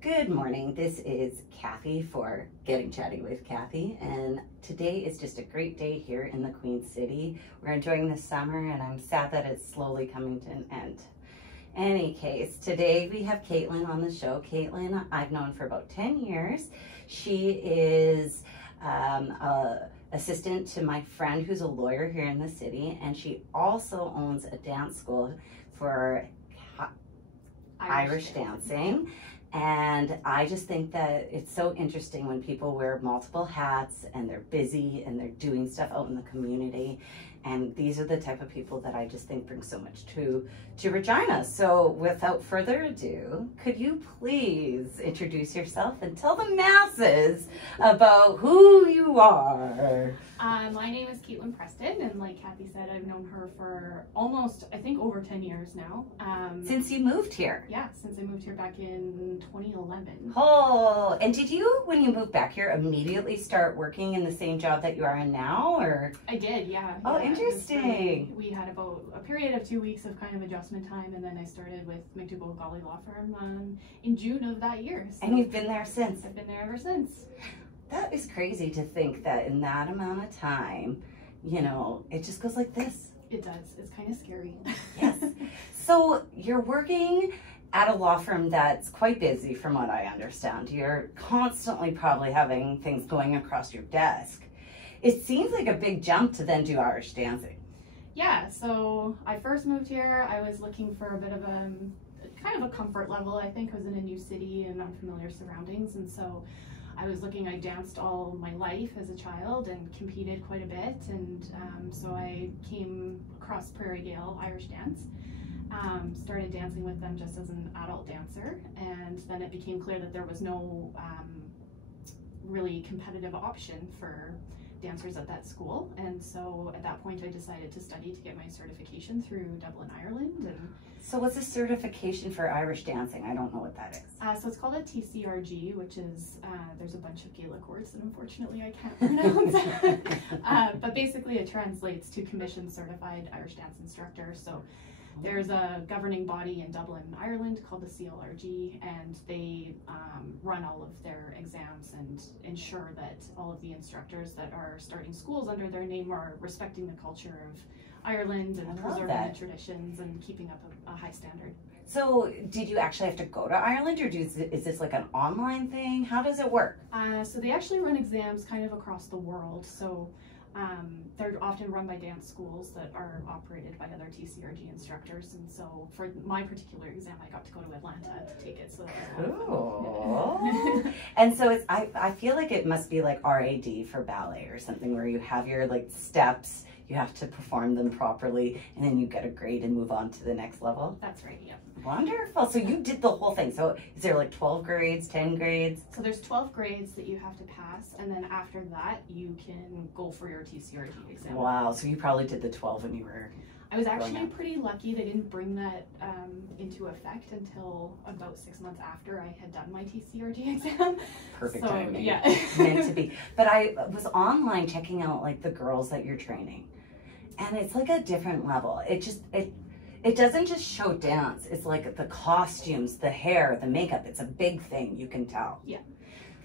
Good morning. This is Kathy for Getting Chatty with Kathy, and today is just a great day here in the Queen City. We're enjoying the summer, and I'm sad that it's slowly coming to an end. Any case, today we have Caitlyn on the show. Caitlyn, I've known for about 10 years. She is a assistant to my friend who's a lawyer here in the city, and she also owns a dance school for Irish dancing. And I just think that it's so interesting when people wear multiple hats and they're busy and they're doing stuff out in the community. And these are the type of people that I just think bring so much to Regina. So without further ado, could you please introduce yourself and tell the masses about who you are? My name is Caitlyn Preston, and like Kathy said, I've known her for almost, I think, over 10 years now. Since you moved here? Yeah, since I moved here back in 2011. Oh, and did you, when you moved back here, immediately start working in the same job that you are in now, or? I did, yeah. Oh, yeah, interesting. We had about a period of 2 weeks of kind of adjustment time, and then I started with McDougall Golly Law Firm in June of that year. So and you've been there since? I've been there ever since. That is crazy to think that in that amount of time, you know, it just goes like this. It does. It's kind of scary. Yes. So you're working at a law firm that's quite busy from what I understand. You're constantly probably having things going across your desk. It seems like a big jump to then do Irish dancing. Yeah, so I first moved here. I was looking for a bit of a kind of a comfort level. I think I was in a new city and unfamiliar surroundings, and so I was looking. I danced all my life as a child and competed quite a bit, and so I came across Prairie Gael Irish dance. Started dancing with them just as an adult dancer, and then it became clear that there was no really competitive option for dancers at that school, and so at that point I decided to study to get my certification through Dublin, Ireland. And so what's a certification for Irish dancing? I don't know what that is. So it's called a TCRG, which is, there's a bunch of Gaelic words that unfortunately I can't pronounce, but basically it translates to Commission Certified Irish Dance Instructor. So there's a governing body in Dublin, Ireland called the CLRG, and they run all of their exams and ensure that all of the instructors that are starting schools under their name are respecting the culture of Ireland and preserving the traditions and keeping up a high standard. So did you actually have to go to Ireland, or is this like an online thing? How does it work? So they actually run exams kind of across the world. So they're often run by dance schools that are operated by other TCRG instructors, and so for my particular exam I got to go to Atlanta to take it. So cool. And so it's I feel like it must be like RAD for ballet or something, where you have your like steps, you have to perform them properly, and then you get a grade and move on to the next level. That's right, yeah. Wonderful. So you did the whole thing. So is there like 12 grades, 10 grades? So there's 12 grades that you have to pass, and then after that you can go for your TCRG exam. Wow. So you probably did the 12 when you were I was actually pretty lucky. They didn't bring that into effect until about 6 months after I had done my TCRG exam. Perfect so, timing. Yeah. Meant to be. But I was online checking out like the girls that you're training, and it's like a different level. It doesn't just show dance. It's like the costumes, the hair, the makeup. It's a big thing, you can tell. Yeah.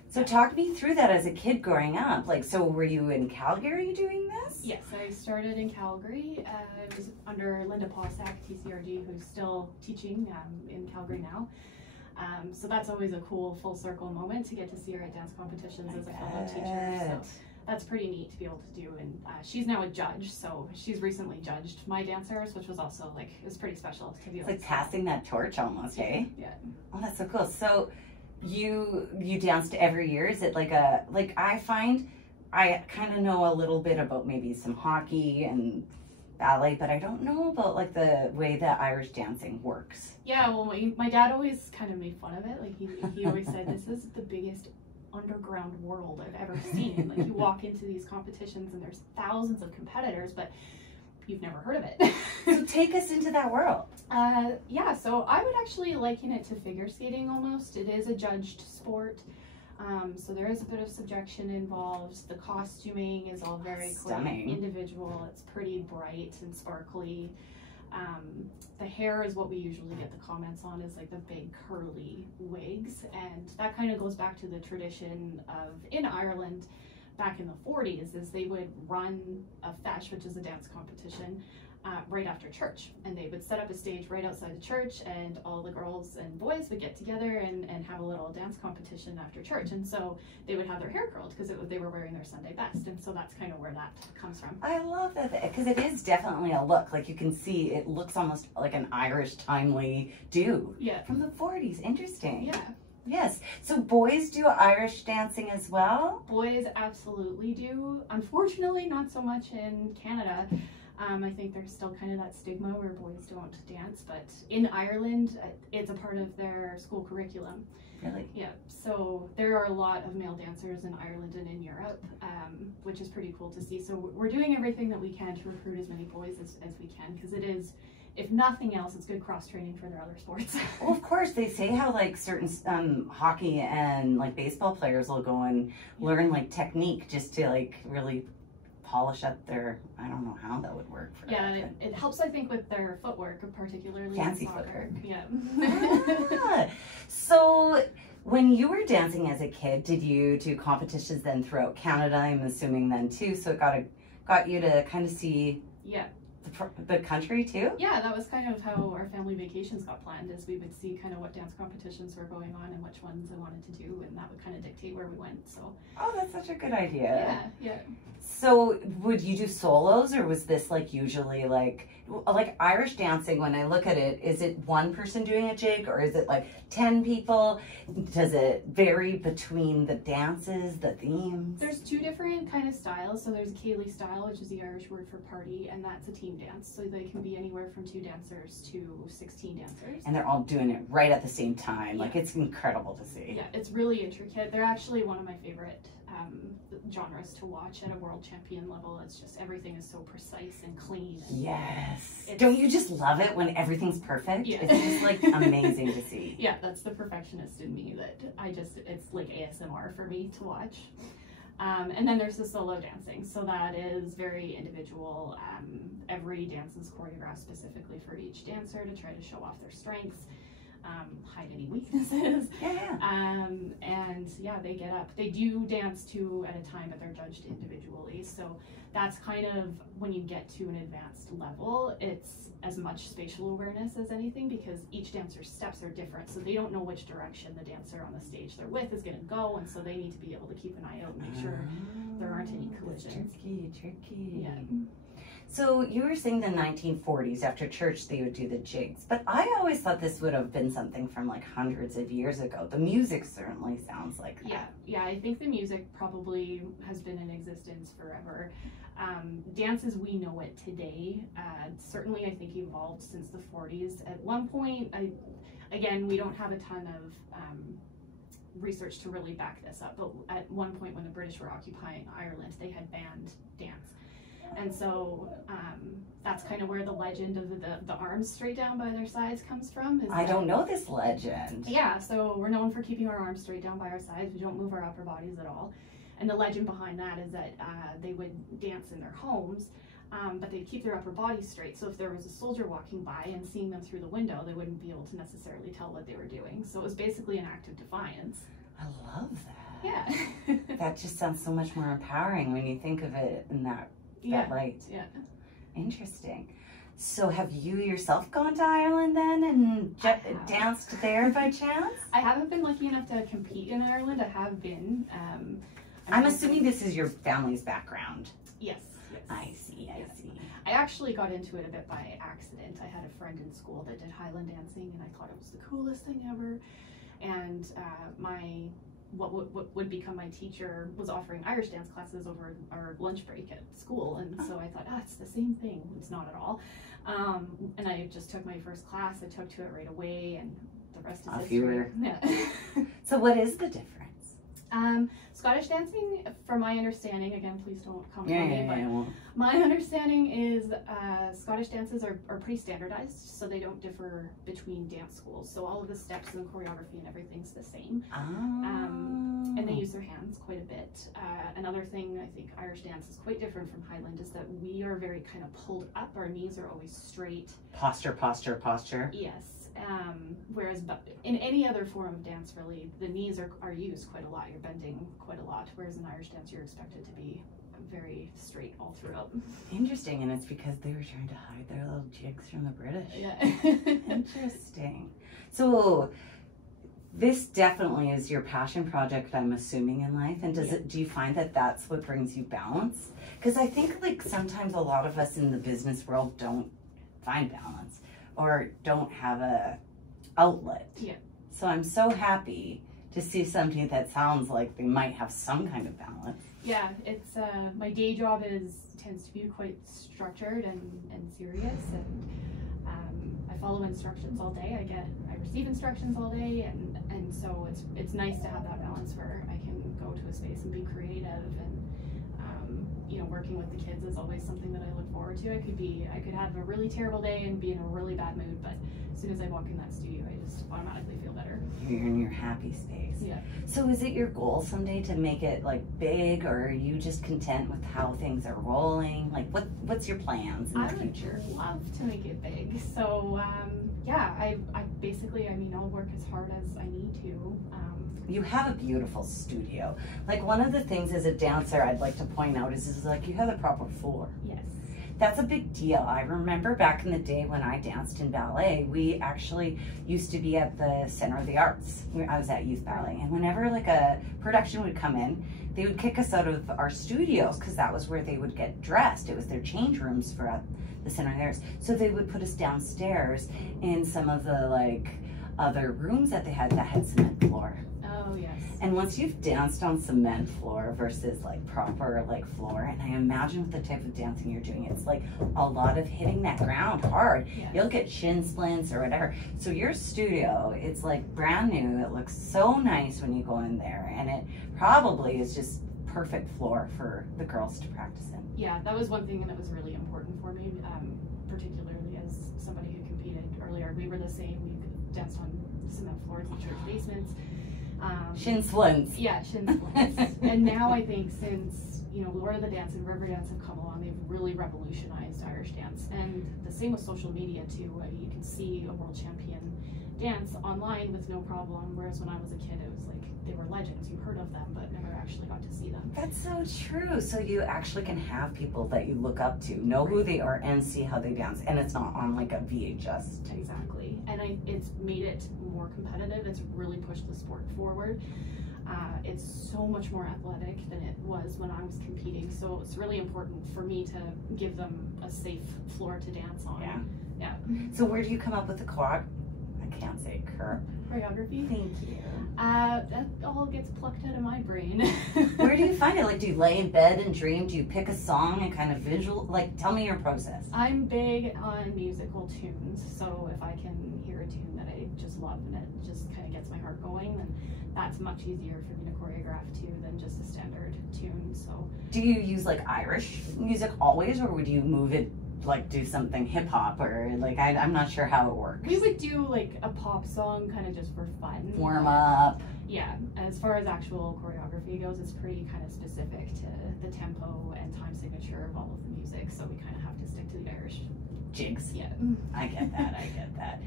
So talk me through that as a kid growing up. Like, so were you in Calgary doing this? Yes, I started in Calgary. I was under Linda Pausak, TCRG, who's still teaching in Calgary now. So that's always a cool full circle moment to get to see her at dance competitions as a fellow teacher. So that's pretty neat to be able to do. And she's now a judge, so she's recently judged my dancers, which was also like, it was pretty special to be able to. It's like passing that torch almost, eh? Yeah. Oh, that's so cool. So you danced every year? Is it like I find I kind of know a little bit about maybe some hockey and ballet, but I don't know about like the way that Irish dancing works. Yeah, well, my dad always kind of made fun of it. Like he always said, this is the biggest underground world I've ever seen. Like you walk into these competitions and there's thousands of competitors, but you've never heard of it. So take us into that world. Yeah, so I would actually liken it to figure skating almost. It is a judged sport. So there is a bit of subjection involved. The costuming is all very quite individual. It's pretty bright and sparkly. The hair is what we usually get the comments on, is like the big curly wigs, and that kind of goes back to the tradition of, in Ireland back in the 40s, is they would run a feis, which is a dance competition, right after church, and they would set up a stage right outside the church, and all the girls and boys would get together and have a little dance competition after church. And so they would have their hair curled because they were wearing their Sunday best, and so that's kind of where that comes from. I love that, because it is definitely a look. Like, you can see it looks almost like an Irish timely do. Yeah. From the 40s. Interesting. Yeah. Yes. So boys do Irish dancing as well? Boys absolutely do. Unfortunately, not so much in Canada. I think there's still kind of that stigma where boys don't dance, but in Ireland, it's a part of their school curriculum. Really? Yeah, so there are a lot of male dancers in Ireland and in Europe, which is pretty cool to see. So we're doing everything that we can to recruit as many boys as we can, because it is, if nothing else, it's good cross-training for their other sports. Well, of course, they say how like certain hockey and like baseball players will go and learn like technique just to like really polish up their, I don't know how that would work for yeah, that, it helps, I think, with their footwork, particularly fancy in soccer. footwork. Yeah. So when you were dancing as a kid, did you do competitions then throughout Canada? I'm assuming then too, so it got you to kind of see Yeah. the country too? Yeah, that was kind of how our family vacations got planned, is we would see kind of what dance competitions were going on and which ones I wanted to do, and that would kind of dictate where we went. So Oh, that's such a good idea. yeah. So would you do solos, or was this like usually like Irish dancing? When I look at it, is it one person doing a jig, or is it like 10 people? Does it vary between the dances, the themes? There's two different kind of styles. So there's a Cayley style, which is the Irish word for party, and that's a team dance. So they can be anywhere from 2 dancers to 16 dancers. And they're all doing it right at the same time. Like, it's incredible to see. Yeah, it's really intricate. They're actually one of my favorite genres to watch at a world champion level. It's just, everything is so precise and clean. And yes. Don't you just love it when everything's perfect? Yeah. It's just like amazing to see. Yeah, that's the perfectionist in me, that it's like ASMR for me to watch. And then there's the solo dancing. So that is very individual. Every dance is choreographed specifically for each dancer to try to show off their strengths, hide any weaknesses. Yeah. And yeah, they get up. They do dance 2 at a time, but they're judged individually. So that's kind of, when you get to an advanced level, it's as much spatial awareness as anything, because each dancer's steps are different. So they don't know which direction the dancer on the stage they're with is going to go. And so they need to be able to keep an eye out and make sure there aren't any collisions. Tricky. Yeah. So you were saying the 1940s, after church they would do the jigs, but I always thought this would have been something from like hundreds of years ago. The music certainly sounds like that. Yeah, I think the music probably has been in existence forever. Dance as we know it today, certainly I think evolved since the 40s. At one point, again, we don't have a ton of research to really back this up, but at one point when the British were occupying Ireland, they had banned dance. And so that's kind of where the legend of the arms straight down by their sides comes from. I don't know this legend. Yeah, so we're known for keeping our arms straight down by our sides. We don't move our upper bodies at all. And the legend behind that is that they would dance in their homes, but they'd keep their upper bodies straight. So if there was a soldier walking by and seeing them through the window, they wouldn't be able to necessarily tell what they were doing. So it was basically an act of defiance. I love that. Yeah. That just sounds so much more empowering when you think of it in that light. Yeah. Interesting. So have you yourself gone to Ireland then and danced there by chance? I haven't been lucky enough to compete in Ireland. I have been. I'm assuming this is your family's background. Yes. I see. I actually got into it a bit by accident. I had a friend in school that did Highland dancing, and I thought it was the coolest thing ever. And what would become my teacher was offering Irish dance classes over our lunch break at school, and so I thought, it's the same thing. It's not at all. And I just took my first class. I took to it right away, and the rest is history. So what is the difference? Scottish dancing, from my understanding, again, please don't come for me, but yeah. my understanding is Scottish dances are pretty standardized, so they don't differ between dance schools. So all of the steps and the choreography and everything's the same. And they use their hands quite a bit. Another thing I think Irish dance is quite different from Highland is that we are very kind of pulled up. Our knees are always straight. Posture, posture, posture. Yes. Whereas in any other form of dance, really, the knees are used quite a lot. You're bending quite a lot. Whereas in Irish dance, you're expected to be very straight all throughout. Interesting, and it's because they were trying to hide their little jigs from the British. Yeah. Interesting. So this definitely is your passion project, I'm assuming, in life. And do you find that that's what brings you balance? Because I think like sometimes a lot of us in the business world don't find balance or don't have a outlet. Yeah. So I'm so happy to see something that sounds like they might have some kind of balance. Yeah, it's my day job tends to be quite structured and serious, and I follow instructions all day. I receive instructions all day, and so it's nice to have that balance where I can go to a space and be creative, and you know, working with the kids is always something that I look forward to. I could have a really terrible day and be in a really bad mood, but as soon as I walk in that studio, I just automatically feel better. You're in your happy space. Yeah. So is it your goal someday to make it like big, or are you just content with how things are rolling? Like what's your plans in the future? I would love to make it big. So yeah, I basically, I mean, I'll work as hard as I need to. You have a beautiful studio. Like one of the things as a dancer I'd like to point out is like you have the proper floor. Yes. That's a big deal. I remember back in the day when I danced in ballet, we actually used to be at the Center of the Arts. I was at youth ballet, and whenever like a production would come in, they would kick us out of our studios because that was where they would get dressed. It was their change rooms for the Center of the Arts. So they would put us downstairs in some of the like other rooms that they had that had cement floor. Oh, yes. And once you've danced on cement floor versus like proper like floor, and I imagine with the type of dancing you're doing, it's like a lot of hitting that ground hard. Yes. You'll get shin splints or whatever. So your studio, it's like brand new. It looks so nice when you go in there, and it probably is just perfect floor for the girls to practice in. Yeah, that was one thing that was really important for me, particularly as somebody who competed earlier. We were the same. We danced on cement floors in church basements. Shin splints. Yeah, shin splints. And now I think since, you know, Lord of the Dance and River Dance have come along, they've really revolutionized Irish dance. And the same with social media too. You can see a world champion dance online with no problem, whereas when I was a kid it was like they were legends. You heard of them but never actually got to see them. That's so true. So you actually can have people that you look up to, know who they are, and see how they dance, and it's not on like a VHS tape. Exactly. And it's made it more competitive. It's really pushed the sport forward. It's so much more athletic than it was when I was competing, so it's really important for me to give them a safe floor to dance on. Yeah. So where do you come up with the I can't say choreography? Thank you. That all gets plucked out of my brain. Where do you find it? Like, do you lay in bed and dream? Do you pick a song and kind of visual? Like, tell me your process. I'm big on musical tunes, so if I can hear a tune that I just love and it just kind of gets my heart going, then that's much easier for me to choreograph to than just a standard tune. So, do you use like Irish music always, or would you move it? Like do something hip hop, or like I'm not sure how it works. We would do like a pop song kind of just for fun. Warm up. Yeah, as far as actual choreography goes, it's pretty kind of specific to the tempo and time signature of all of the music, so we kind of have to stick to the Irish jigs. Yeah. I get that, I get that.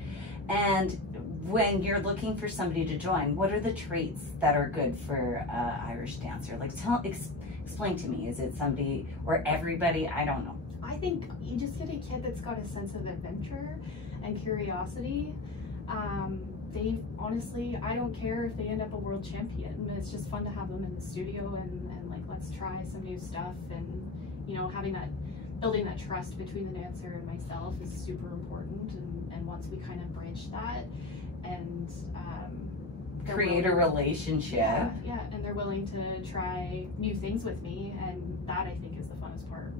And when you're looking for somebody to join, what are the traits that are good for Irish dancer? Like explain to me, is it somebody or everybody? I don't know. I think you just get a kid that's got a sense of adventure and curiosity. They honestly, I don't care if they end up a world champion. It's just fun to have them in the studio and like, let's try some new stuff. And, you know, building that trust between the dancer and myself is super important. And once we kind of bridge that and create a relationship. Yeah, and they're willing to try new things with me, and that I think is the funnest part.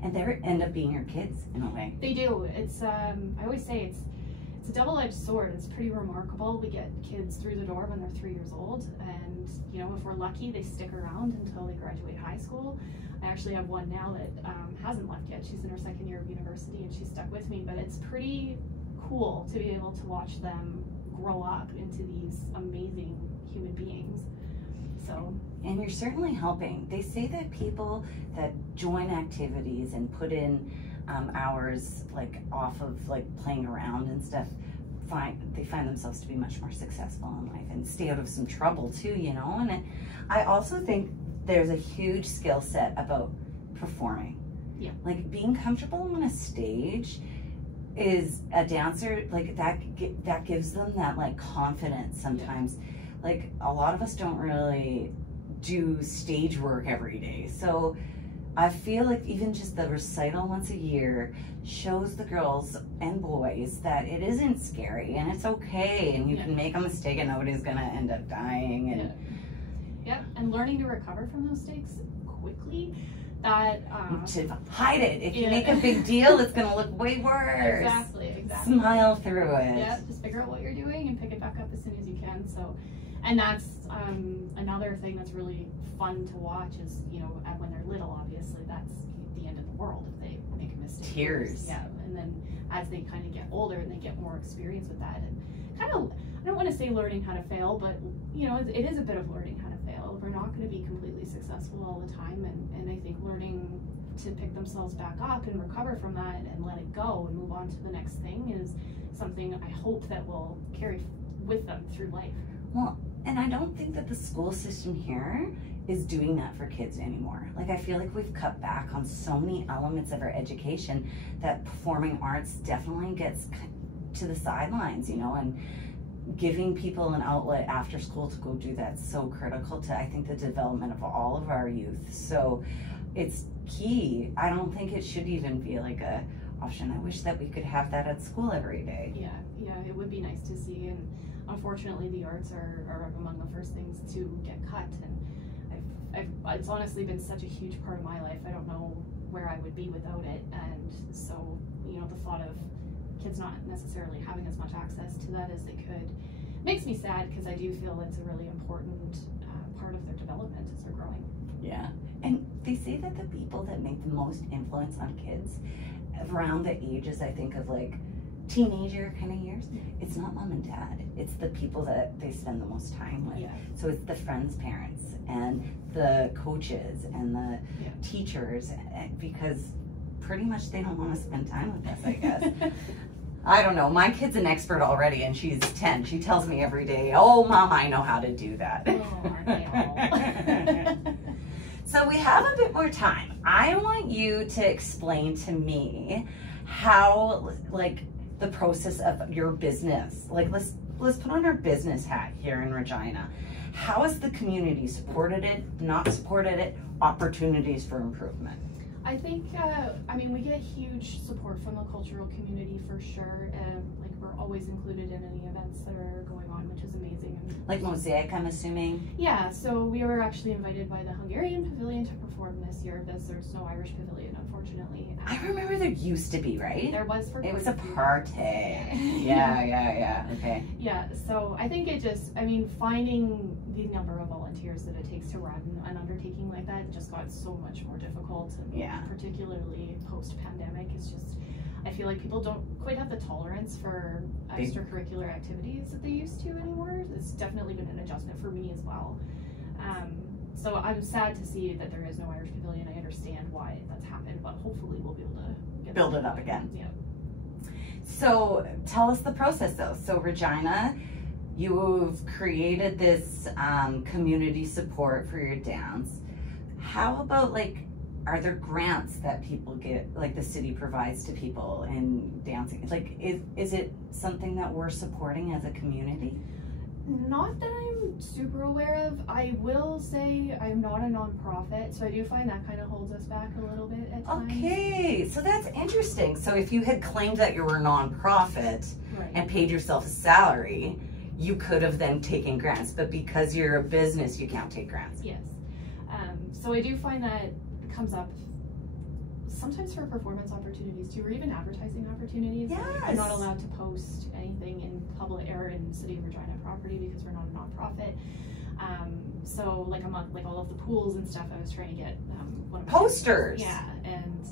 And they end up being your kids in a way. They do. It's I always say it's it's a double-edged sword. It's pretty remarkable. We get kids through the door when they're 3 years old, and you know, if we're lucky, they stick around until they graduate high school. I actually have one now that hasn't left yet. She's in her 2nd year of university, and she's stuck with me. But it's pretty cool to be able to watch them grow up into these amazing human beings. So, and you're certainly helping. They say that people that join activities and put in hours like off of like playing around and stuff, they find themselves to be much more successful in life and stay out of some trouble too, you know. And I also think there's a huge skill set about performing. Yeah. Like being comfortable on a stage is a dancer, like that gives them that like confidence sometimes. Yeah. Like a lot of us don't really do stage work every day. So I feel like even just the recital once a year shows the girls and boys that it isn't scary and it's okay, and you can make a mistake and nobody's gonna end up dying. And yeah, and learning to recover from those mistakes quickly. That to hide it. If you make a big deal, it's gonna look way worse. Exactly. Smile through it. Yeah, just figure out what you're doing and pick it back up as soon as you can. So, and that's another thing that's really fun to watch is, you know, when they're little, obviously that's the end of the world if they make a mistake. Tears. Yeah, and then as they kind of get older and they get more experience with that, and kind of, I don't want to say learning how to fail, but you know, it is a bit of learning how to fail. We're not going to be completely successful all the time, and I think learning to pick themselves back up and recover from that and let it go and move on to the next thing is something I hope that will carry with them through life. Well, and I don't think that the school system here is doing that for kids anymore. Like I feel like we've cut back on so many elements of our education that performing arts definitely gets to the sidelines, you know, and giving people an outlet after school to go do that's so critical to, I think, the development of all of our youth. So it's key. I don't think it should even be like a option. I wish that we could have that at school every day. Yeah, it would be nice to see, and unfortunately the arts are among the first things to get cut, and it's honestly been such a huge part of my life. I don't know where I would be without it, and so, you know, the thought of kids not necessarily having as much access to that as they could makes me sad, because I do feel it's a really important part of their development as they're growing. Yeah, and they say that the people that make the most influence on kids around the ages, I think, of like teenager kind of years, it's not mom and dad, it's the people that they spend the most time with. Yeah. So it's the friends' parents and the coaches and the teachers, because pretty much they don't want to spend time with us, I guess. I don't know, my kid's an expert already, and she's 10. She tells me every day, oh mom, I know how to do that. Oh, aren't they all? So we have a bit more time. I want you to explain to me how, like, the process of your business, like let's put on our business hat here in Regina. How has the community supported it, not supported it, opportunities for improvement? I think, I mean, we get huge support from the cultural community for sure. Like, we're always included in any events that are going on, which is amazing. Like Mosaic, I'm assuming? Yeah, so we were actually invited by the Hungarian Pavilion to perform this year, because there's no Irish Pavilion, unfortunately. I remember there used to be, right? There was for it was a party. Yeah, okay. Yeah, so I think it just, I mean, finding the number of volunteers that it takes to run an undertaking like that just got so much more difficult, and particularly post-pandemic, it's just, I feel like people don't quite have the tolerance for extracurricular activities that they used to anymore. It's definitely been an adjustment for me as well. So I'm sad to see that there is no Irish Pavilion. I understand why that's happened, but hopefully we'll be able to build it up again. Yeah. So tell us the process though. So Regina, you've created this community support for your dance. How about, like, are there grants that people get, like the city provides to people in dancing? Like, is it something that we're supporting as a community? Not that I'm super aware of. I will say I'm not a nonprofit, so I do find that kind of holds us back a little bit at times. Okay, so that's interesting. So if you had claimed that you were a nonprofit and paid yourself a salary, you could have then taken grants, but because you're a business, you can't take grants. Yes. So I do find that comes up sometimes for performance opportunities too, or even advertising opportunities. Yes. Like, I'm not allowed to post anything in public or in City of Regina property because we're not a nonprofit. So like like all of the pools and stuff, I was trying to get one of my posters. Yeah, and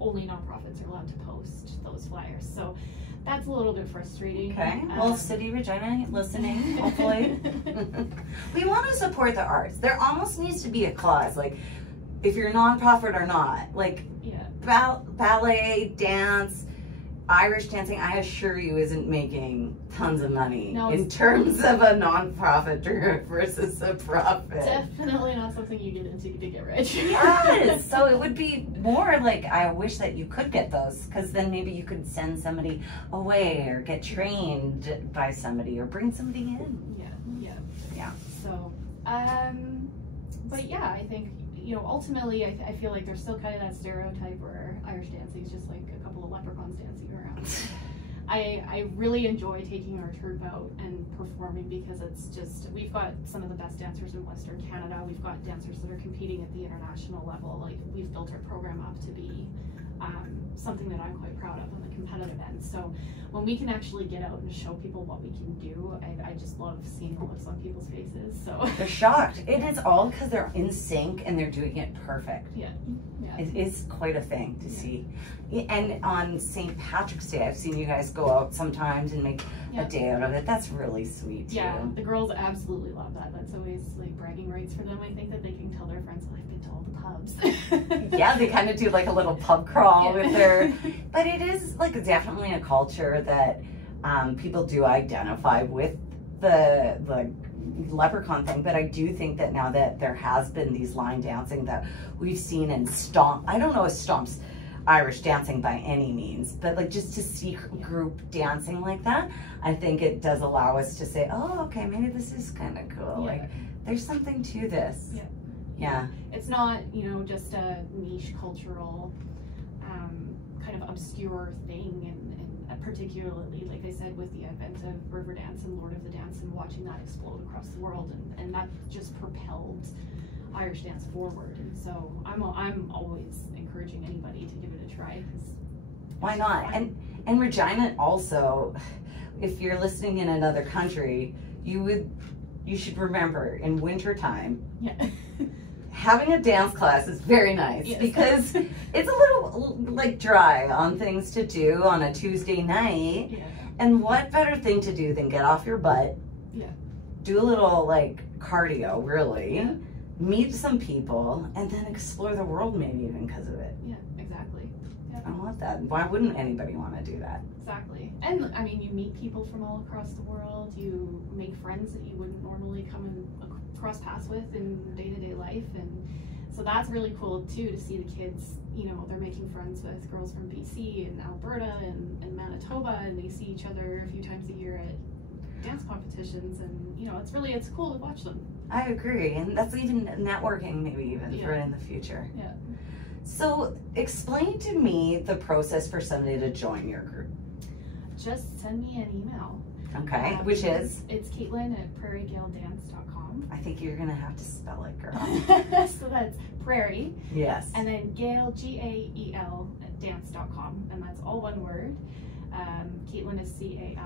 only nonprofits are allowed to post those flyers. So that's a little bit frustrating. Okay. Well, City Regina listening, hopefully. We want to support the arts. There almost needs to be a clause, like if you're nonprofit or not. Like ballet, dance, Irish dancing, I assure you isn't making tons of money in terms of a nonprofit versus a profit. Definitely not something you get into to get rich. Yes, so it would be more like, I wish that you could get those, because then maybe you could send somebody away or get trained by somebody or bring somebody in. Yeah. So, but yeah, I think, you know, ultimately, I feel like there's still kind of that stereotype where Irish dancing is just like a couple of leprechauns dancing around. I really enjoy taking our troupe out and performing because it's just, we've got some of the best dancers in Western Canada. We've got dancers that are competing at the international level. Like, we've built our program up to be something that I'm quite proud of on the competitive end. So when we can actually get out and show people what we can do, I just love seeing the looks on people's faces. So they're shocked. It is all because they're in sync and they're doing it perfect. Yeah. It is quite a thing to see. And on St. Patrick's Day, I've seen you guys go out sometimes and make a day out of it. That's really sweet too. Yeah, the girls absolutely love that. That's always like bragging rights for them. I think that they can tell their friends that I've been to all the pubs. Yeah, they kind of do like a little pub crawl with their, but it is like definitely a culture that people do identify with the leprechaun thing. But I do think that now that there has been these line dancing that we've seen and stomp, I don't know if stomps Irish dancing by any means, but like just to see group dancing like that, I think it does allow us to say, oh, okay, maybe this is kind of cool. Yeah. Like there's something to this. Yeah. It's not, you know, just a niche cultural kind of obscure thing, and particularly, like I said, with the advent of Riverdance and Lord of the Dance and watching that explode across the world, and that just propelled Irish dance forward. And so I'm always encouraging anybody to give it a try, because why not? And Regina also, if you're listening in another country, you should remember in wintertime, having a dance class is very nice because it's a little like dry on things to do on a Tuesday night. And what better thing to do than get off your butt, do a little like cardio, really, meet some people, and then explore the world maybe even because of it. Yeah, exactly. I love that. Why wouldn't anybody want to do that? Exactly. And I mean, you meet people from all across the world, you make friends that you wouldn't normally come and cross paths with in day-to-day life, and so that's really cool too, to see the kids, you know, they're making friends with girls from BC and Alberta and Manitoba, and they see each other a few times a year at dance competitions, and you know, it's cool to watch them. I agree, and that's even networking maybe even for in the future. So explain to me the process for somebody to join your group. Just send me an email. Okay, which is? It's Caitlyn at prairiegaeldance.com. I think you're gonna have to spell it, girl. So that's Prairie. Yes. And then Gael, Gael at dance.com, and that's all one word. Caitlyn is Caitlin.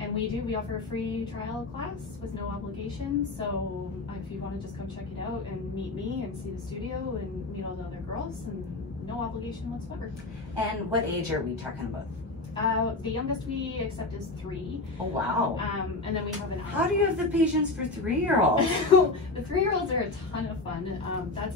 And we offer a free trial class with no obligation. So if you want to just come check it out and meet me and see the studio and meet all the other girls, and no obligation whatsoever. And what age are we talking about? The youngest we accept is 3. Oh, wow. And then we have an... How do you have the patience for 3-year-olds? The 3-year-olds are a ton of fun.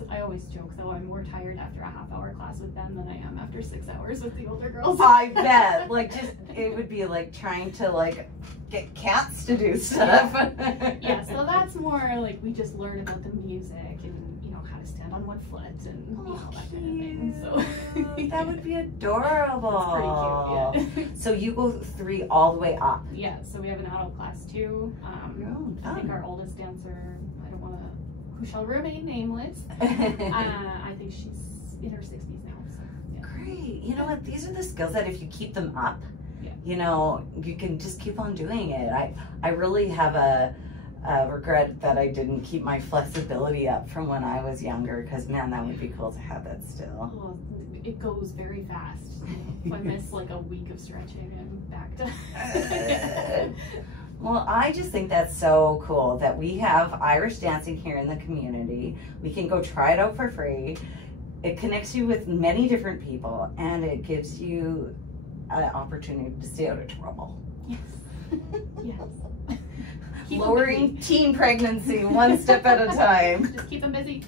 I always joke, though, I'm more tired after a half-hour class with them than I am after 6 hours with the older girls. I bet. Like, it would be like trying to, like, get cats to do stuff. Yeah, so that's more like we just learn about the music and, you know, how to stand on one foot and you know, that kind of thing. So that would be adorable. It's pretty cute, So you go 3 all the way up. Yeah, so we have an adult class too. I think our oldest dancer, I don't want to, who shall remain nameless, I think she's in her 60s now. So, Great. You know what? These are the skills that if you keep them up, you know, you can just keep on doing it. I really have a regret that I didn't keep my flexibility up from when I was younger, because man, that would be cool to have that still. Well, it goes very fast. If I miss like a week of stretching, I'm back to. Well, I just think that's so cool that we have Irish dancing here in the community. We can go try it out for free. It connects you with many different people, and it gives you an opportunity to stay out of trouble. Yes. Yes. Lowering teen pregnancy one step at a time. Just keep them busy.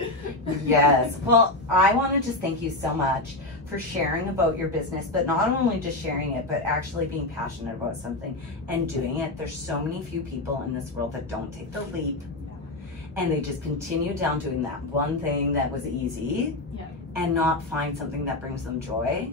Yes. Well, I want to just thank you so much for sharing about your business, but not only just sharing it, but actually being passionate about something and doing it. There's so many few people in this world that don't take the leap, and they just continue down doing that one thing that was easy, and not find something that brings them joy.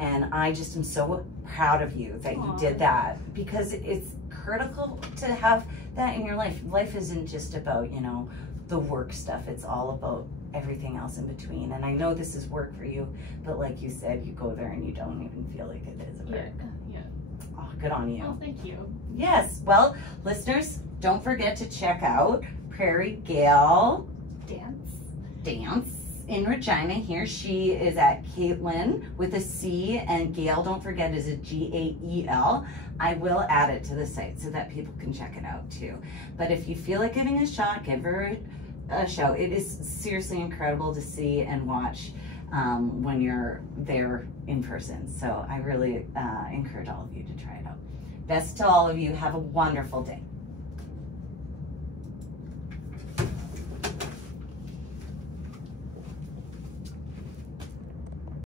And I just am so proud of you that you did that, because it's critical to have that in your life. Life isn't just about, you know, the work stuff. It's all about everything else in between. And I know this is work for you, but like you said, you go there and you don't even feel like it is work. Yeah. Oh, good on you. Oh, thank you. Yes. Well, listeners, don't forget to check out Prairie Gael Dance in Regina here. She is at Caitlyn with a C, and Gael, don't forget, is a Gael. I will add it to the site so that people can check it out too. But if you feel like giving a shot, give her a show. It is seriously incredible to see and watch when you're there in person. So I really encourage all of you to try it out. Best to all of you. Have a wonderful day.